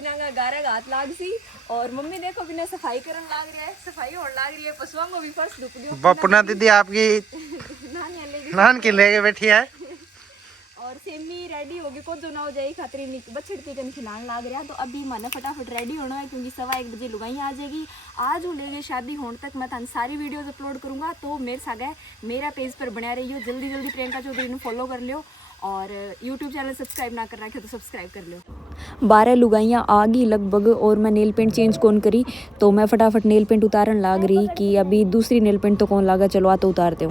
दिन गारा हाथ लाग सी और मम्मी देखो बिना सफाई करन लाग रहा है, सफाई होने लाग रही है, पशुओं को भी फर्श धुप दियो। बपुना दीदी आपकी नान के लेके बैठी है और सेमी रेडी हो गई, को जो ना हो जाए खातिर बछड़ के कन खिलाने लाग रहा। तो अभी मन फटाफट रेडी होना है क्योंकि 1:15 बजे लुगाइयाँ आ जाएगी। आज हूँ लेके शादी होने तक मैं थान सारी वीडियोस अपलोड करूँगा, तो मेरे साथ है मेरा पेज पर बना रही हो। जल्दी जल्दी प्रियंका चौधरी ने फॉलो कर लियो और यूट्यूब चैनल सब्सक्राइब ना कर रखे तो सब्सक्राइब कर लो। 12 लुगाइयाँ आ गई लगभग और मैं नेल पेंट चेंज कौन करी, तो मैं फटाफट नेल पेंट उतारन लाग रही कि अभी दूसरी नेल पेंट तो कौन लागा, चलो आ तो उतारते हो।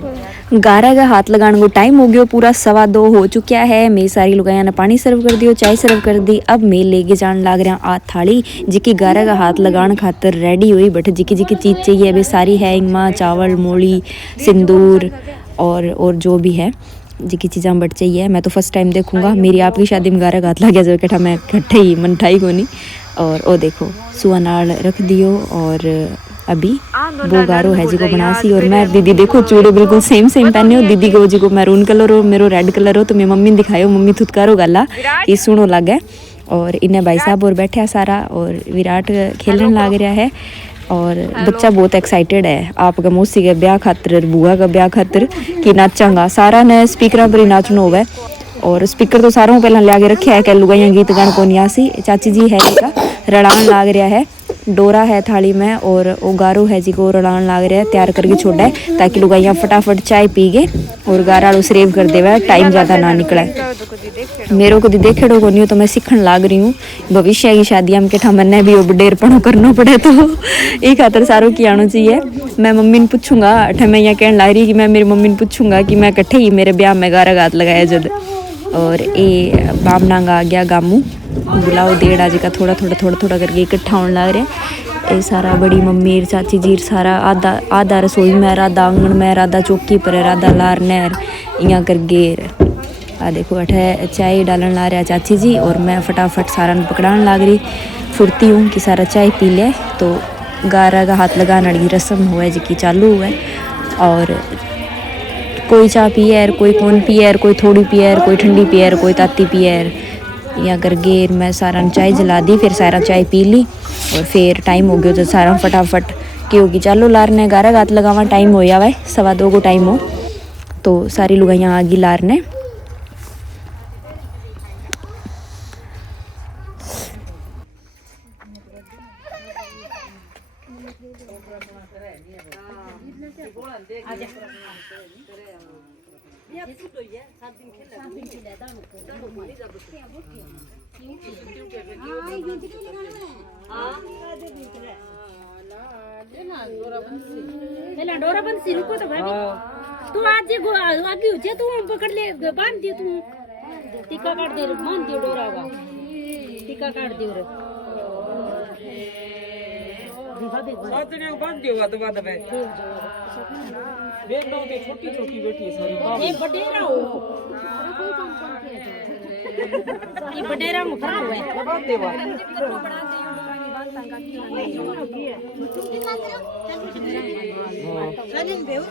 11 का हाथ लगाने को टाइम हो गया, पूरा 2:15 हो चुका है। मेरी सारी लुगाइयाँ ने पानी सर्व कर दियो, चाय सर्व कर दी। अब मैं लेके जान लाग रहा आ थाली जिकी 11 का हाथ लगाने खातर रेडी हुई। बट जिकी जिकी चीज़ चाहिए अभी सारी है, इंगमा चावल मूली सिंदूर और जो भी है जिकी चीज़ें बट चाहिए। मैं तो फर्स्ट टाइम देखूंगा, मेरी आपकी शादी में 11 हाथ लग गया जो इकट्ठा मैं इकट्ठे ही मनठाई को नहीं। और ओ देखो सुआ नाल रख दियो और अभी वो गारो है जी को बना सी। और मैं दीदी देखो चूड़े बिल्कुल सेम पहने हो, दीदी को जी को मैरून कलर हो मेरो रेड कलर हो। तो मैं मम्मी ने दिखायो, मम्मी थुतकारो गाला ये सुनो लगे। और इन्हें भाई साहब और बैठे सारा और विराट खेलने लाग रहा है और बच्चा बहुत एक्साइटेड है आपका मौसी के ब्याह खातिर बुआ का ब्याह खातिर कि नाचांगा। सारा ने स्पीकर पर ही नाचना होगा और स्पीकर तो सारों पहला लिया के रखे है। कह लुगाइयाँ गीत गान को नहीं आसी। चाची जी है जी का रड़ान लाग रहा है, डोरा है थाली में और वो गारो है जी को रड़ान लाग रहा है, तैयार करके छोड़ा है ताकि लुगाइयाँ फटाफट चाय पी गए और गारा सेव कर देवा, टाइम ज़्यादा ना निकले। मेरे को देखे को नहीं हो तो मैं सीखन लाग रही हूँ। भविष्य की शादियाँ में कठा मन्ने भी बडेरपणों करना पड़े तो ये खातर सारों की आना चाहिए। मैं मम्मी ने पूछूंगा अठे मैं यहाँ कहने लग रही कि मैं मेरी मम्मी ने पूछूंगा कि मैं कट्ठे ही मेरे ब्याह में 11 हाथ लगाया जद। और ये बामनांगा आ गया गामू बुलाओ देड़ा जी का थोड़ा करके इकट्ठा होने लग रहे। ये सारा बड़ी मम्मी चाची जी सारा आधा रसोई में, आधा आंगन में, आधा चौकी पर, आधा लार नहर यहाँ कर गेर। आ देखो अठे चाय डालन ला रहा चाची जी और मैं फटाफट सारा पकड़ान लाग रही। फुर्ती हूँ कि सारा चाय पी ले तो 11 का हाथ लगाने की रस्म हुआ जी चालू हुआ। और कोई चाय पिए कोई कौन पिए, कोई थोड़ी पिए, कोई ठंडी पिए, कोई ताती पिए। या करके मैं सारा चाय जला दी, फिर सारा चाय पी ली और फिर टाइम हो गया तो सारा फटाफट क्योंकि चालो लारने 11 हाथ लगावा टाइम हो जावा 2:15 को टाइम हो तो सारी लुगाइयाँ आ गई लारने। डोरा बंसी रुको तो भाभी तू आज आगे हो तू पकड़ ले बांध दियो तू टीका काट दे बांध दियो डोरा का टीका काट दियो रे सातने बांध दियो तो बात है देख लो के छोटी बेटी है सारी ये बडेरा हो ये बडेरा में फर्क हुआ है बांध देवा चलिन बेउ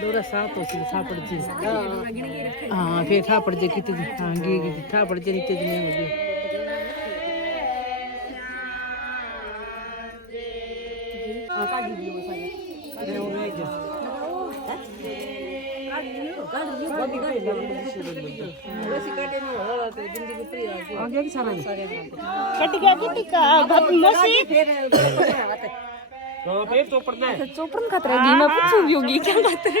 डोरा साफ हो सापड़ जी हाँ फिर थापड़ जे कितनी हाँ गी थापड़ जे नीचे नहीं होगी चोपड़न खातर मैं पूछूंगी होगी क्या बात है।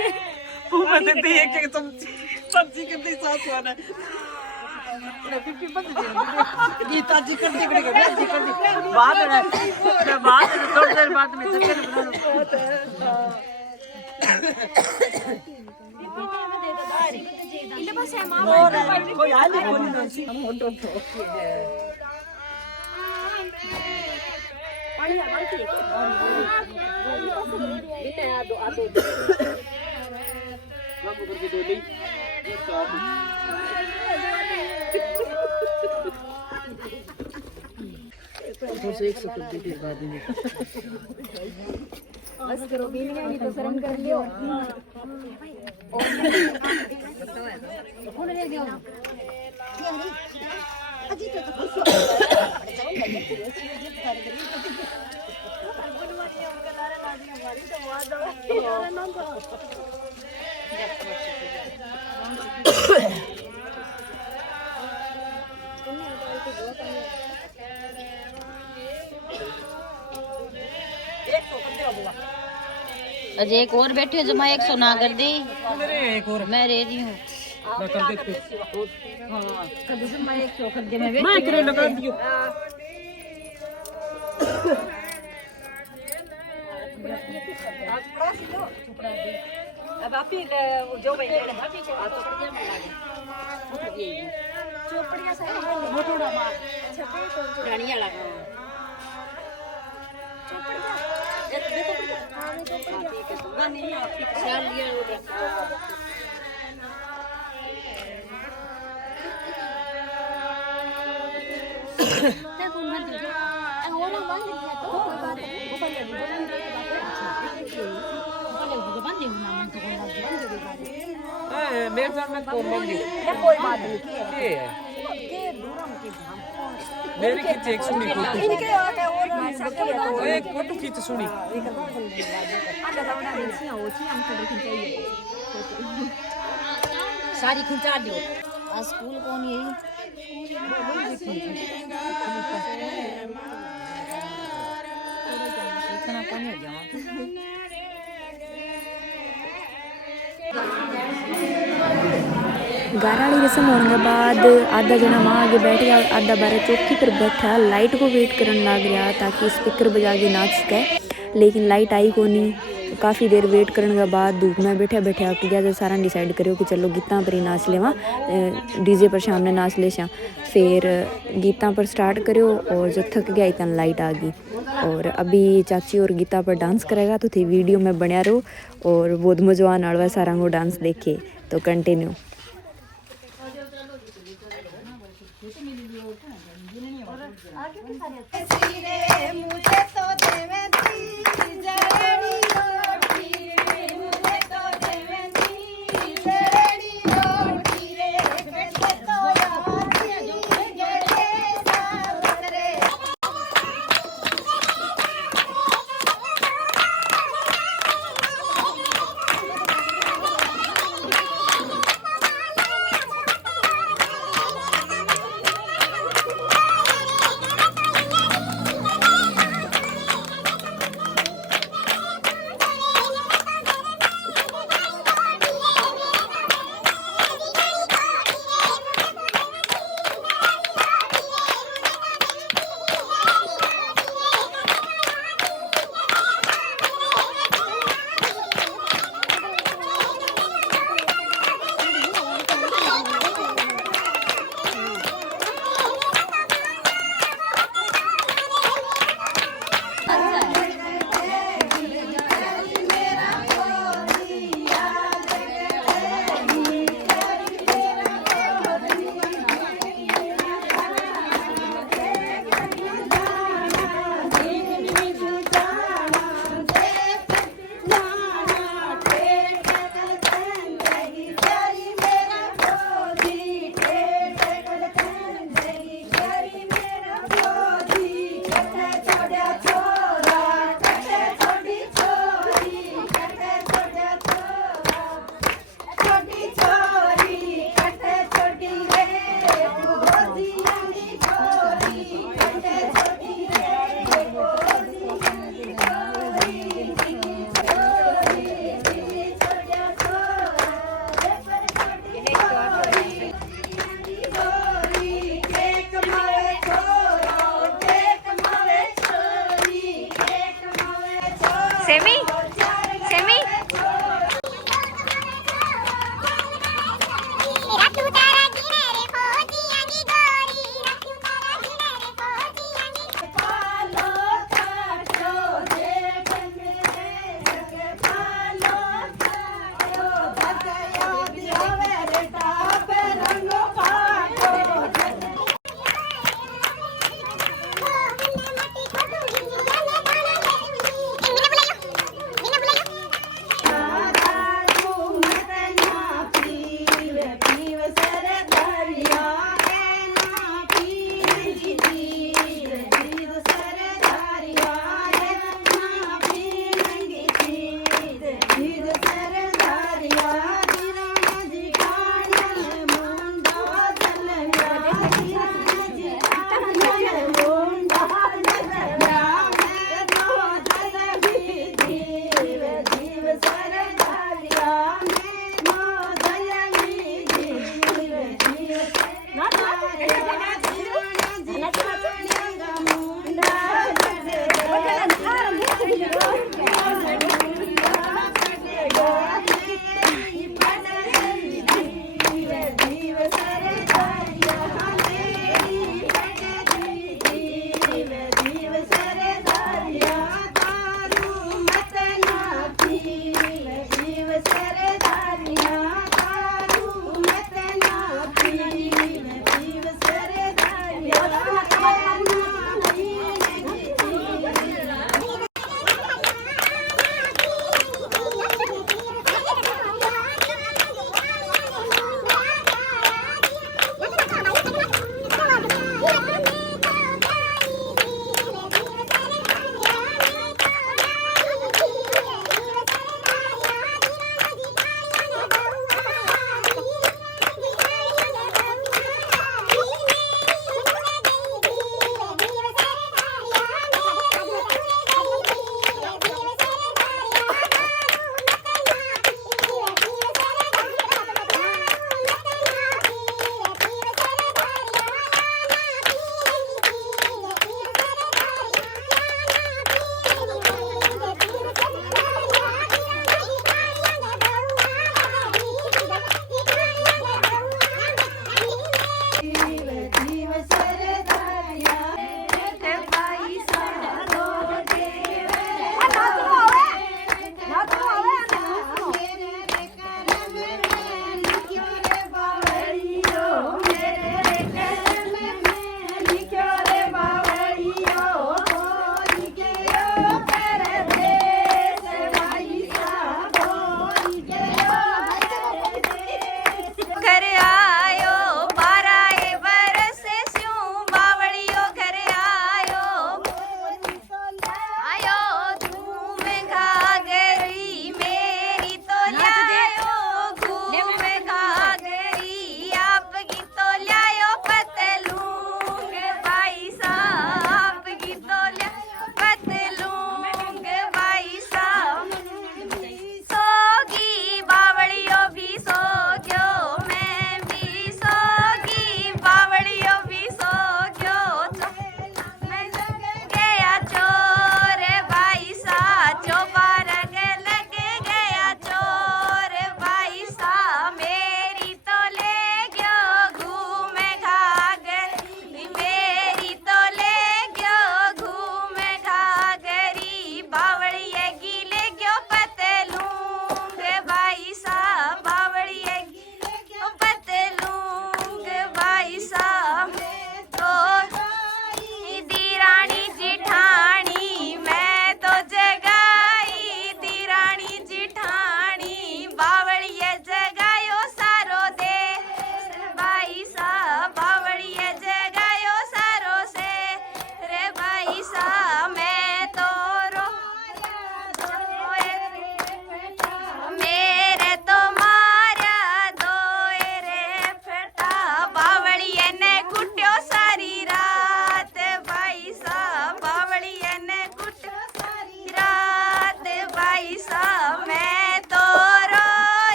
सब्जी करती सास वाला पिपी बंद गीता जी कर दी बात है थोड़ी देर बाद में चिकन बना लो कोई हाल नहीं हम मोटो बस करो बीनियां नहीं तो शर्म कर लियो अजय एक और बैठे हो जमा 100 ना कर दे एक और मैं रह रही हूँ मैं कर दे कभी जमा 100 कर दे मैं मैं करे लगा दियो अब आप ही जो भाई चोपड़िया साइड मोटोड़ा मार छपे तो रानी वाला चोपड़िया हां मैं चोपड़िया नहीं आपकी ख्याल लिया क्या कौन बंद हो और बंद किया तो कोई बात नहीं ऊपर ले बंद है ना मन तो कौन लग ए मेरे साथ में कौन बंदी कोई बात नहीं के मेरी खींच एक सुनी फोटो इनके आके और सबके एक फोटो खींच सुनी सारी खिंचा दो आज स्कूल कौन है इतना कौन है जमा गारा वाली रस्म होने के बाद आधा जना माँ आगे बैठ गया आधा बारह चौकी पर बैठा लाइट को वेट करने लग रहा ताकि स्पीकर बजा के नाच सके लेकिन लाइट आई को नहीं काफ़ी देर वेट करने के बाद धूप में बैठे बैठे आपकी क्या सारा डिसाइड करो कि चलो गीता पर ही नाच लेवा डीजे पर सामने नाच ले सा फिर गीता पर स्टार्ट करो और जो थक गया इतना लाइट आ गई और अभी चाची और गीता पर डांस करेगा तो थी वीडियो में बनया रहो और बहुत मजा आने वाला सारा को डांस देखे तो कंटिन्यू मुझे तो देवे